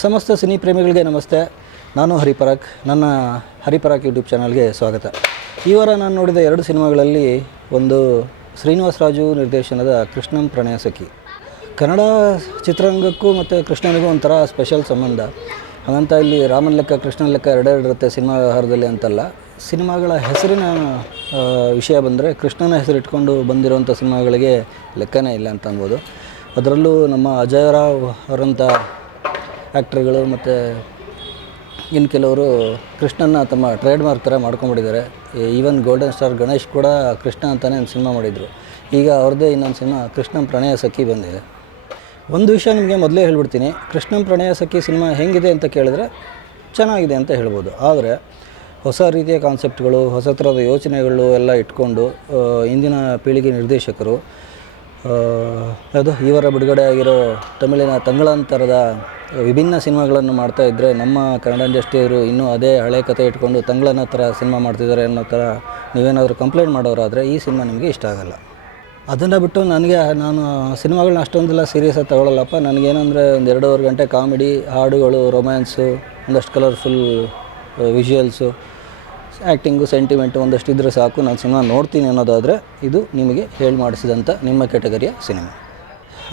ಸಮಸ್ತ ಸಿನಿ ಪ್ರೇಮಿಗಳಿಗೆ ನಮಸ್ತೆ. ನಾನು ಹರಿಪರಾಕ್. ನನ್ನ ಹರಿಪರಾಕ್ ಯೂಟ್ಯೂಬ್ ಚಾನಲ್ಗೆ ಸ್ವಾಗತ. ಈ ವಾರ ನಾನು ನೋಡಿದ ಎರಡು ಸಿನಿಮಾಗಳಲ್ಲಿ ಒಂದು ಶ್ರೀನಿವಾಸ್ ರಾಜು ನಿರ್ದೇಶನದ ಕೃಷ್ಣಂ ಪ್ರಣಯ ಸಖಿ. ಕನ್ನಡ ಚಿತ್ರರಂಗಕ್ಕೂ ಮತ್ತು ಕೃಷ್ಣನಿಗೂ ಒಂಥರ ಸ್ಪೆಷಲ್ ಸಂಬಂಧ. ಹಾಗಂತ ಇಲ್ಲಿ ರಾಮನ ಲೆಕ್ಕ ಕೃಷ್ಣನ ಲೆಕ್ಕ ಎರಡೆರಡು ಇರುತ್ತೆ ಸಿನಿಮಾ ವ್ಯವಹಾರದಲ್ಲಿ ಅಂತಲ್ಲ. ಸಿನಿಮಾಗಳ ಹೆಸರಿನ ವಿಷಯ ಬಂದರೆ ಕೃಷ್ಣನ ಹೆಸರಿಟ್ಕೊಂಡು ಬಂದಿರೋಂಥ ಸಿನಿಮಾಗಳಿಗೆ ಲೆಕ್ಕನೇ ಇಲ್ಲ ಅಂತ ಅನ್ಬೋದು. ಅದರಲ್ಲೂ ನಮ್ಮ ಅಜಯ್ ರಾವ್ ಅವರಂಥ ಆ್ಯಕ್ಟ್ರ್ಗಳು ಮತ್ತು ಇನ್ನು ಕೆಲವರು ಕೃಷ್ಣನ ತಮ್ಮ ಟ್ರೇಡ್ ಮಾರ್ಕ್ ಥರ ಮಾಡ್ಕೊಂಡ್ಬಿಟ್ಟಿದ್ದಾರೆ. ಈವನ್ ಗೋಲ್ಡನ್ ಸ್ಟಾರ್ ಗಣೇಶ್ ಕೂಡ ಕೃಷ್ಣ ಅಂತಲೇ ಒಂದು ಸಿನಿಮಾ ಮಾಡಿದರು. ಈಗ ಅವ್ರದ್ದೇ ಇನ್ನೊಂದು ಸಿನಿಮಾ ಕೃಷ್ಣಂ ಪ್ರಣಯ ಸಖಿ ಬಂದಿದೆ. ಒಂದು ವಿಷಯ ನಿಮಗೆ ಮೊದಲೇ ಹೇಳ್ಬಿಡ್ತೀನಿ. ಕೃಷ್ಣಂ ಪ್ರಣಯ ಸಖಿ ಸಿನಿಮಾ ಹೇಗಿದೆ ಅಂತ ಕೇಳಿದ್ರೆ ಚೆನ್ನಾಗಿದೆ ಅಂತ ಹೇಳ್ಬೋದು. ಆದರೆ ಹೊಸ ರೀತಿಯ ಕಾನ್ಸೆಪ್ಟ್ಗಳು, ಹೊಸ ಥರದ ಯೋಚನೆಗಳು ಎಲ್ಲ ಇಟ್ಕೊಂಡು ಇಂದಿನ ಪೀಳಿಗೆ ನಿರ್ದೇಶಕರು ಅದು ಇವರ ಬಿಡುಗಡೆ ಆಗಿರೋ ತಮಿಳಿನ ತಂಗಳಾಂತರದ ವಿಭಿನ್ನ ಸಿನಿಮಾಗಳನ್ನು ಮಾಡ್ತಾಯಿದ್ರೆ ನಮ್ಮ ಕನ್ನಡ ಇಂಡಸ್ಟ್ರಿಯವರು ಇನ್ನೂ ಅದೇ ಹಳೆ ಕಥೆ ಇಟ್ಕೊಂಡು ತಂಗಳನ ಥರ ಸಿನಿಮಾ ಮಾಡ್ತಿದ್ದಾರೆ ಅನ್ನೋ ಥರ ನೀವೇನಾದರೂ ಕಂಪ್ಲೇಂಟ್ ಮಾಡೋರಾದರೆ ಈ ಸಿನಿಮಾ ನಿಮಗೆ ಇಷ್ಟ ಆಗೋಲ್ಲ. ಅದನ್ನು ಬಿಟ್ಟು ನಾನು ಸಿನಿಮಾಗಳನ್ನ ಅಷ್ಟೊಂದೆಲ್ಲ ಸೀರಿಯಸ್ಸಾಗಿ ತಗೊಳ್ಳಲ್ಲಪ್ಪ. ನನಗೇನಂದರೆ ಒಂದು 2.5 ಗಂಟೆ ಕಾಮಿಡಿ, ಹಾಡುಗಳು, ರೊಮ್ಯಾನ್ಸು, ಒಂದಷ್ಟು ಕಲರ್ಫುಲ್ ವಿಜುವಲ್ಸು, ಆ್ಯಕ್ಟಿಂಗು, ಸೆಂಟಿಮೆಂಟು ಒಂದಷ್ಟು ಇದ್ದರೆ ಸಾಕು, ನಾನು ಸಿನಿಮಾ ನೋಡ್ತೀನಿ ಅನ್ನೋದಾದರೆ ಇದು ನಿಮಗೆ ಹೇಳಿ ಮಾಡಿಸಿದಂಥ ನಿಮ್ಮ ಕ್ಯಾಟಗರಿಯ ಸಿನಿಮಾ.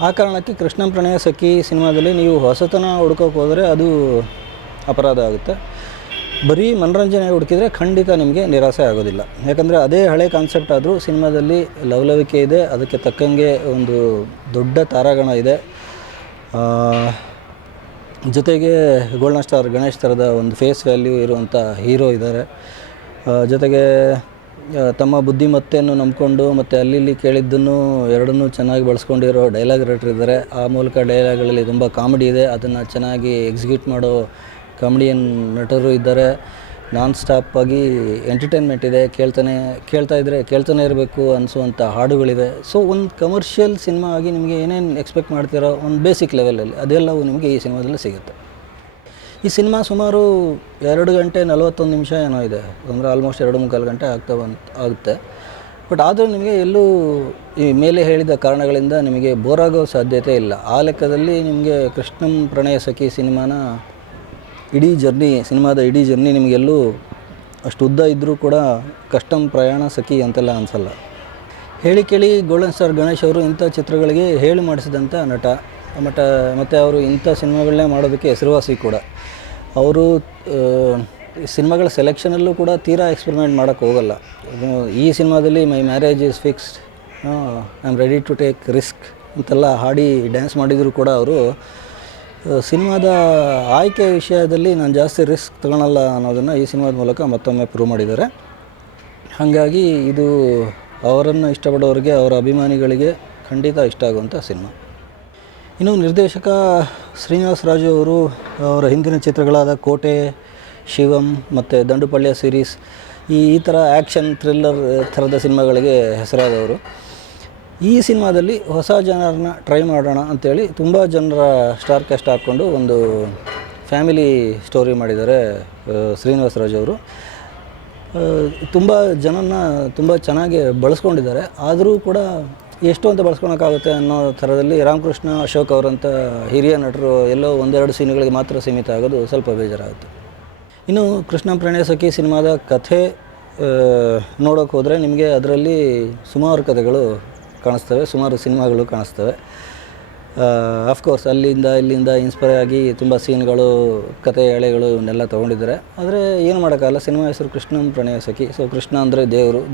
ಆ ಕಾರಣಕ್ಕೆ ಕೃಷ್ಣಂ ಪ್ರಣಯ ಸಖಿ ಸಿನಿಮಾದಲ್ಲಿ ನೀವು ಹೊಸತನ ಹುಡ್ಕೋಕೆ ಹೋದರೆ ಅದು ಅಪರಾಧ ಆಗುತ್ತೆ. ಬರೀ ಮನರಂಜನೆ ಹುಡುಕಿದರೆ ಖಂಡಿತ ನಿಮಗೆ ನಿರಾಸೆ ಆಗೋದಿಲ್ಲ. ಯಾಕಂದರೆ ಅದೇ ಹಳೆ ಕಾನ್ಸೆಪ್ಟ್ ಆದರೂ ಸಿನಿಮಾದಲ್ಲಿ ಲವಲವಿಕೆ ಇದೆ, ಅದಕ್ಕೆ ತಕ್ಕಂಗೆ ಒಂದು ದೊಡ್ಡ ತಾರಾಗಣ ಇದೆ. ಜೊತೆಗೆ ಗೋಲ್ಡನ್ ಸ್ಟಾರ್ ಗಣೇಶ್ ಥರದ ಒಂದು ಫೇಸ್ ವ್ಯಾಲ್ಯೂ ಇರುವಂಥ ಹೀರೋ ಇದ್ದಾರೆ. ಜೊತೆಗೆ ತಮ್ಮ ಬುದ್ಧಿಮತ್ತೆಯನ್ನು ನಂಬಿಕೊಂಡು ಮತ್ತು ಅಲ್ಲಿ ಕೇಳಿದ್ದನ್ನು ಎರಡನ್ನೂ ಚೆನ್ನಾಗಿ ಬಳಸ್ಕೊಂಡಿರೋ ಡೈಲಾಗ್ ರೈಟರ್ ಇದ್ದಾರೆ. ಆ ಮೂಲಕ ಡೈಲಾಗ್ಗಳಲ್ಲಿ ತುಂಬ ಕಾಮಿಡಿ ಇದೆ, ಅದನ್ನು ಚೆನ್ನಾಗಿ ಎಕ್ಸಿಕ್ಯೂಟ್ ಮಾಡೋ ಕಾಮಿಡಿಯನ್ ನಟರು ಇದ್ದಾರೆ. ನಾನ್ ಸ್ಟಾಪಾಗಿ ಎಂಟರ್ಟೈನ್ಮೆಂಟ್ ಇದೆ, ಕೇಳ್ತಾನೆ ಇರಬೇಕು ಅನಿಸುವಂಥ ಹಾಡುಗಳಿವೆ. ಸೊ ಒಂದು ಕಮರ್ಷಿಯಲ್ ಸಿನಿಮಾ ಆಗಿ ನಿಮಗೆ ಏನೇನು ಎಕ್ಸ್ಪೆಕ್ಟ್ ಮಾಡ್ತೀರೋ ಒಂದು ಬೇಸಿಕ್ ಲೆವೆಲಲ್ಲಿ ಅದೆಲ್ಲವೂ ನಿಮಗೆ ಈ ಸಿನಿಮಾದಲ್ಲಿ ಸಿಗುತ್ತೆ. ಈ ಸಿನಿಮಾ ಸುಮಾರು 2 ಗಂಟೆ 41 ನಿಮಿಷ ಏನೋ ಇದೆ, ಅಂದರೆ ಆಲ್ಮೋಸ್ಟ್ 2-3 ಗಂಟೆ ಆಗುತ್ತೆ. ಬಟ್ ಆದರೂ ನಿಮಗೆ ಎಲ್ಲೂ ಈ ಮೇಲೆ ಹೇಳಿದ ಕಾರಣಗಳಿಂದ ನಿಮಗೆ ಬೋರಾಗೋ ಸಾಧ್ಯತೆ ಇಲ್ಲ. ಆ ಲೆಕ್ಕದಲ್ಲಿ ನಿಮಗೆ ಕೃಷ್ಣಂ ಪ್ರಣಯ ಸಖಿ ಸಿನಿಮಾದ ಇಡೀ ಜರ್ನಿ ನಿಮಗೆಲ್ಲೂ ಅಷ್ಟು ಉದ್ದ ಇದ್ದರೂ ಕೂಡ ಕಷ್ಟಂ ಪ್ರಯಾಣ ಸಖಿ ಅಂತೆಲ್ಲ ಅನಿಸಲ್ಲ. ಹೇಳಿ ಕೇಳಿ ಗೋಲ್ಡನ್ ಸ್ಟಾರ್ ಗಣೇಶ್ ಅವರು ಇಂಥ ಚಿತ್ರಗಳಿಗೆ ಹೇಳಿ ಮಾಡಿಸಿದಂಥ ನಟ. ಮತ್ತು ಅವರು ಇಂಥ ಸಿನಿಮಾಗಳನ್ನೇ ಮಾಡೋದಕ್ಕೆ ಹೆಸರುವಾಸಿ ಕೂಡ. ಅವರು ಸಿನಿಮಾಗಳ ಸೆಲೆಕ್ಷನಲ್ಲೂ ಕೂಡ ತೀರಾ ಎಕ್ಸ್ಪೆರಿಮೆಂಟ್ ಮಾಡೋಕ್ಕೆ ಹೋಗಲ್ಲ. ಈ ಸಿನಿಮಾದಲ್ಲಿ my marriage is fixed, I am ready to take risk ಅಂತೆಲ್ಲ ಹಾಡಿ ಡ್ಯಾನ್ಸ್ ಮಾಡಿದರೂ ಕೂಡ ಅವರು ಸಿನಿಮಾದ ಆಯ್ಕೆ ವಿಷಯದಲ್ಲಿ ನಾನು ಜಾಸ್ತಿ ರಿಸ್ಕ್ ತಗೊಳ್ಳಲ್ಲ ಅನ್ನೋದನ್ನು ಈ ಸಿನಿಮಾದ ಮೂಲಕ ಮತ್ತೊಮ್ಮೆ ಪ್ರೂವ್ ಮಾಡಿದ್ದಾರೆ. ಹಾಗಾಗಿ ಇದು ಅವರನ್ನು ಇಷ್ಟಪಡೋರಿಗೆ, ಅವರ ಅಭಿಮಾನಿಗಳಿಗೆ ಖಂಡಿತ ಇಷ್ಟ ಆಗುವಂಥ ಸಿನಿಮಾ. ಇನ್ನು ನಿರ್ದೇಶಕ ಶ್ರೀನಿವಾಸ್ ರಾಜು ಅವರು ಅವರ ಹಿಂದಿನ ಚಿತ್ರಗಳಾದ ಕೋಟೆ, ಶಿವಂ ಮತ್ತು ದಂಡುಪಳ್ಯ ಸೀರೀಸ್ ಈ ಥರ ಆ್ಯಕ್ಷನ್ ಥ್ರಿಲ್ಲರ್ ಥರದ ಸಿನಿಮಾಗಳಿಗೆ ಹೆಸರಾದವರು. ಈ ಸಿನಿಮಾದಲ್ಲಿ ಹೊಸ ಜನರನ್ನ ಟ್ರೈ ಮಾಡೋಣ ಅಂಥೇಳಿ ತುಂಬ ಜನರ ಸ್ಟಾರ್ ಕ್ಯಾಸ್ಟ್ ಹಾಕ್ಕೊಂಡು ಒಂದು ಫ್ಯಾಮಿಲಿ ಸ್ಟೋರಿ ಮಾಡಿದ್ದಾರೆ ಶ್ರೀನಿವಾಸ್ ರಾಜು ಅವರು. ತುಂಬ ಜನನ ತುಂಬ ಚೆನ್ನಾಗಿ ಬಳಸ್ಕೊಂಡಿದ್ದಾರೆ. ಆದರೂ ಕೂಡ ಎಷ್ಟು ಅಂತ ಬಳಸ್ಕೊಳಕ್ಕಾಗುತ್ತೆ ಅನ್ನೋ ಥರದಲ್ಲಿ ರಾಮಕೃಷ್ಣ ಅಶೋಕ್ ಅವರಂಥ ಹಿರಿಯ ನಟರು ಎಲ್ಲೋ 1-2 ಸೀನ್ಗಳಿಗೆ ಮಾತ್ರ ಸೀಮಿತ ಆಗೋದು ಸ್ವಲ್ಪ ಬೇಜಾರಾಗುತ್ತೆ. ಇನ್ನು ಕೃಷ್ಣಂ ಪ್ರಣಯ ಸಖಿ ಸಿನಿಮಾದ ಕಥೆ ನೋಡೋಕೆ ಹೋದರೆ ನಿಮಗೆ ಅದರಲ್ಲಿ ಸುಮಾರು ಕಥೆಗಳು ಕಾಣಿಸ್ತವೆ, ಸುಮಾರು ಸಿನಿಮಾಗಳು ಕಾಣಿಸ್ತವೆ. ಆಫ್ಕೋರ್ಸ್ ಇಲ್ಲಿಂದ ಇನ್ಸ್ಪೈರ್ ಆಗಿ ತುಂಬ ಸೀನ್ಗಳು, ಕಥೆ ಎಳೆಗಳು ಇವನ್ನೆಲ್ಲ ತೊಗೊಂಡಿದ್ದಾರೆ. ಆದರೆ ಏನು ಮಾಡೋಕ್ಕಾಗಲ್ಲ, ಸಿನಿಮಾ ಹೆಸರು ಕೃಷ್ಣಂ ಪ್ರಣಯ ಸಖಿ. ಸೊ ಕೃಷ್ಣ ಅಂದರೆ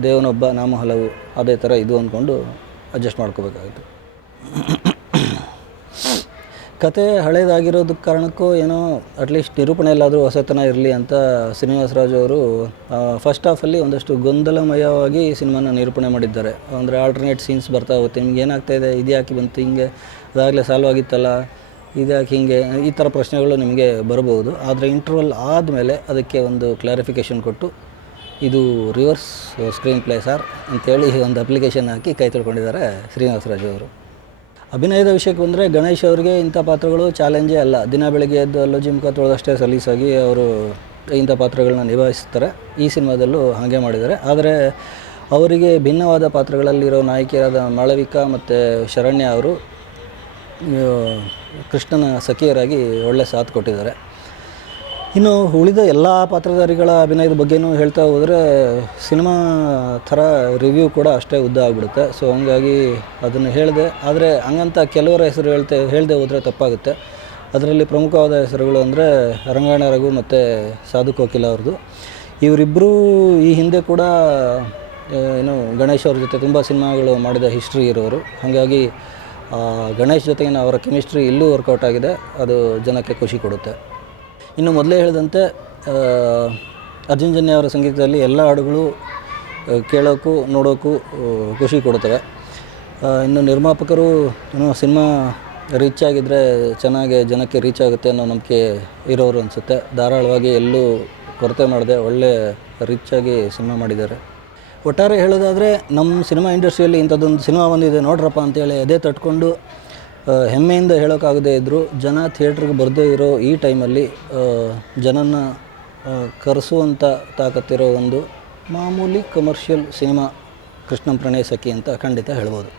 ದೇವನೊಬ್ಬ, ನಾಮ ಹಲವು, ಅದೇ ಥರ ಇದು ಅಂದ್ಕೊಂಡು ಅಡ್ಜಸ್ಟ್ ಮಾಡ್ಕೋಬೇಕಾಗುತ್ತೆ. ಕತೆ ಹಳೇದಾಗಿರೋದಕ್ಕೆ ಕಾರಣಕ್ಕೂ ಏನೋ ಅಟ್ಲೀಸ್ಟ್ ನಿರೂಪಣೆಯಲ್ಲಾದರೂ ಹೊಸತನ ಇರಲಿ ಅಂತ ಶ್ರೀನಿವಾಸ್ ರಾಜು ಅವರು ಫಸ್ಟ್ ಹಾಫಲ್ಲಿ ಒಂದಷ್ಟು ಗೊಂದಲಮಯವಾಗಿ ಸಿನಿಮಾನ ನಿರೂಪಣೆ ಮಾಡಿದ್ದಾರೆ. ಅಂದರೆ ಆಲ್ಟರ್ನೇಟ್ ಸೀನ್ಸ್ ಬರ್ತಾ ಹೋಗುತ್ತೆ, ನಿಮ್ಗೆ ಏನಾಗ್ತಾಯಿದೆ, ಇದು ಯಾಕೆ ಬಂತು ಹಿಂಗೆ, ಅದಾಗಲೇ ಸಾಲ್ವ್ ಆಗಿತ್ತಲ್ಲ, ಇದು ಯಾಕೆ ಹಿಂಗೆ, ಈ ಥರ ಪ್ರಶ್ನೆಗಳು ನಿಮಗೆ ಬರಬಹುದು. ಆದರೆ ಇಂಟರ್ವಲ್ ಆದಮೇಲೆ ಅದಕ್ಕೆ ಒಂದು ಕ್ಲಾರಿಫಿಕೇಷನ್ ಕೊಟ್ಟು ಇದು ರಿವರ್ಸ್ ಸ್ಕ್ರೀನ್ ಪ್ಲೇ ಸಾರ್ ಅಂಥೇಳಿ ಒಂದು ಅಪ್ಲಿಕೇಶನ್ ಹಾಕಿ ಕೈ ತೊಳ್ಕೊಂಡಿದ್ದಾರೆ ಶ್ರೀನಿವಾಸ್ ರಾಜು ಅವರು. ಅಭಿನಯದ ವಿಷಯಕ್ಕೆ ಬಂದರೆ ಗಣೇಶ್ ಅವರಿಗೆ ಇಂಥ ಪಾತ್ರಗಳು ಚಾಲೆಂಜೇ ಅಲ್ಲ. ದಿನ ಬೆಳಗ್ಗೆ ಎದ್ದು ಅಲ್ಲೋಜಿ ಮುಖ ತೊಳೆದಷ್ಟೇ ಸಲೀಸಾಗಿ ಅವರು ಇಂಥ ಪಾತ್ರಗಳನ್ನ ನಿಭಾಯಿಸ್ತಾರೆ. ಈ ಸಿನಿಮಾದಲ್ಲೂ ಹಾಗೆ ಮಾಡಿದ್ದಾರೆ. ಆದರೆ ಅವರಿಗೆ ಭಿನ್ನವಾದ ಪಾತ್ರಗಳಲ್ಲಿರೋ ನಾಯಕಿಯರಾದ ಮಾಳವಿಕಾ ಮತ್ತು ಶರಣ್ಯ ಅವರು ಕೃಷ್ಣನ ಸಖಿಯರಾಗಿ ಒಳ್ಳೆ ಸಾಥ್ ಕೊಟ್ಟಿದ್ದಾರೆ. ಇನ್ನು ಉಳಿದ ಎಲ್ಲ ಪಾತ್ರಧಾರಿಗಳ ಅಭಿನಯದ ಬಗ್ಗೆನೂ ಹೇಳ್ತಾ ಹೋದರೆ ಸಿನಿಮಾ ಥರ ರಿವ್ಯೂ ಕೂಡ ಅಷ್ಟೇ ಉದ್ದ ಆಗಿಬಿಡುತ್ತೆ. ಸೊ ಹಂಗಾಗಿ ಅದನ್ನು ಹೇಳಿದೆ. ಆದರೆ ಹಂಗಂತ ಕೆಲವರ ಹೆಸರು ಹೇಳದೆ ಹೋದರೆ ತಪ್ಪಾಗುತ್ತೆ. ಅದರಲ್ಲಿ ಪ್ರಮುಖವಾದ ಹೆಸರುಗಳು ಅಂದರೆ ರಂಗಾಯಣ ರಘು ಮತ್ತು ಸಾಧು ಕೋಕಿಲ ಅವ್ರದ್ದು. ಇವರಿಬ್ಬರೂ ಈ ಹಿಂದೆ ಕೂಡ ಗಣೇಶ್ ಅವ್ರ ಜೊತೆ ತುಂಬ ಸಿನಿಮಾಗಳು ಮಾಡಿದ ಹಿಸ್ಟ್ರಿ ಇರೋರು. ಹಾಗಾಗಿ ಗಣೇಶ್ ಜೊತೆಗಿನ ಅವರ ಕೆಮಿಸ್ಟ್ರಿ ಇಲ್ಲೂ ವರ್ಕೌಟ್ ಆಗಿದೆ. ಅದು ಜನಕ್ಕೆ ಖುಷಿ ಕೊಡುತ್ತೆ. ಇನ್ನು ಮೊದಲೇ ಹೇಳಿದಂತೆ ಅರ್ಜುನ್ ಜನ್ಯ ಅವರ ಸಂಗೀತದಲ್ಲಿ ಎಲ್ಲ ಹಾಡುಗಳು ಕೇಳೋಕ್ಕೂ ನೋಡೋಕ್ಕೂ ಖುಷಿ ಕೊಡುತ್ತವೆ. ಇನ್ನು ನಿರ್ಮಾಪಕರು ಸಿನಿಮಾ ರೀಚ್ ಆಗಿದ್ದರೆ ಚೆನ್ನಾಗಿ ಜನಕ್ಕೆ ರೀಚ್ ಆಗುತ್ತೆ ಅನ್ನೋ ನಂಬಿಕೆ ಇರೋರು ಅನಿಸುತ್ತೆ. ಧಾರಾಳವಾಗಿ ಎಲ್ಲೂ ಕೊರತೆ ಮಾಡದೆ ಒಳ್ಳೆ ರಿಚಾಗಿ ಸಿನಿಮಾ ಮಾಡಿದ್ದಾರೆ. ಒಟ್ಟಾರೆ ಹೇಳೋದಾದರೆ ನಮ್ಮ ಸಿನಿಮಾ ಇಂಡಸ್ಟ್ರಿಯಲ್ಲಿ ಇಂಥದ್ದೊಂದು ಸಿನಿಮಾ ಬಂದಿದೆ ನೋಡ್ರಪ್ಪ ಅಂತೇಳಿ ಅದೇ ತಟ್ಕೊಂಡು ಹೆಮ್ಮೆಯಿಂದ ಹೇಳೋಕ್ಕಾಗದೇ ಇದ್ದರೂ ಜನ ಥಿಯೇಟ್ರಿಗೆ ಬರದೇ ಇರೋ ಈ ಟೈಮಲ್ಲಿ ಜನನ ಕರೆಸುವಂಥ ತಾಕತ್ತಿರೋ ಒಂದು ಮಾಮೂಲಿ ಕಮರ್ಷಿಯಲ್ ಸಿನಿಮಾ ಕೃಷ್ಣಂ ಪ್ರಣಯ ಸಖಿ ಅಂತ ಖಂಡಿತ ಹೇಳ್ಬೋದು.